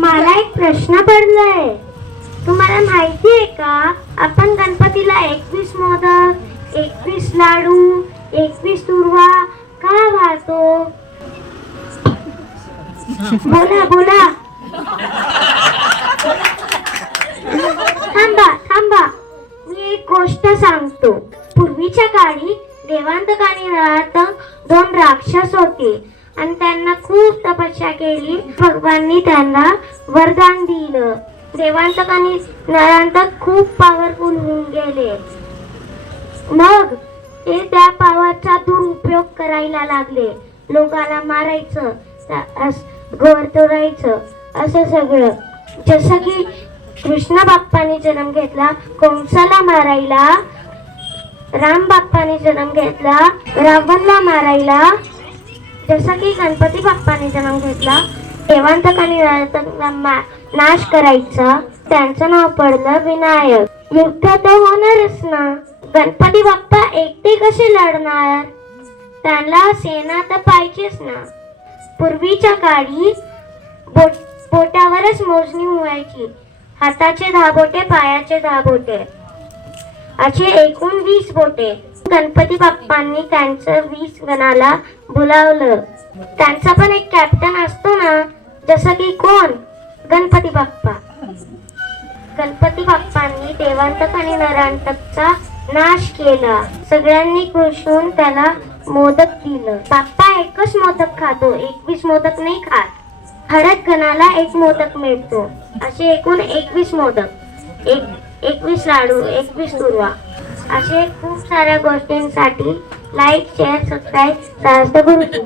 मला एक प्रश्न पडलाय. तुम्हाला माहिती आहे का, आपण गणपतीला 21 मोदक, 21 लाडू, 21 दुर्वा का वाहतो? बोला बोला. थांबा थांबा, मी एक गोष्ट सांगतो. पूर्वीच्या काळी देवांतक आणि नरांतक 2 राक्षस होते आणि त्यांना खूप तपस्या केली. भगवाननी त्यांना वरदान दिलं. देवांतक आणि नरांतक खूप पॉवरफुल होऊन गेले. मग ते त्या पॉवरचा दुरुपयोग करायला लागले. लोकांना मारायचं, घर तोडायचं, असं सगळं. जसं की कृष्ण बाप्पाने जन्म घेतला कंसाला मारायला, राम बाप्पाने जन्म घेतला रावणला मारायला. जसं की गणपती बाप्पाने जन्म घेतला देवांतक आणि नरांतकांचा नाश करायचा. त्यांचं नाव पडलं विनायक. युद्ध तर होणारच ना. गणपती बाप्पा एकटे कसे लढणार? त्यांना सेना तर पाहिजेच ना. पूर्वीच्या काळी बोटावरच मोजणी व्हायची. हाताचे 10 बोटे, पायाचे 10 बोटे, असे एकूण 20 बोटे. गणपती बाप्पांनी त्यांचं 20 गणाला बोलावलं. त्यांचा पण एक कॅप्टन असतो ना, जसं की कोण? गणपती बाप्पा. गणपती बाप्पांनी देवांतक आणि नरांतकचा नाश केला. सगळ्यांनी खुश होऊन त्याला मोदक दिलं. बाप्पा एकच मोदक खातो, 21 मोदक नाही खात. हळद गणाला 1 मोदक मिळतो. असे एकूण 21 मोदक, 21 लाडू, 21 दुर्वा. असे खूप साऱ्या गोष्टींसाठी लाईक, शेअर, सबस्क्राईब. सहस्त्र गुरुजी.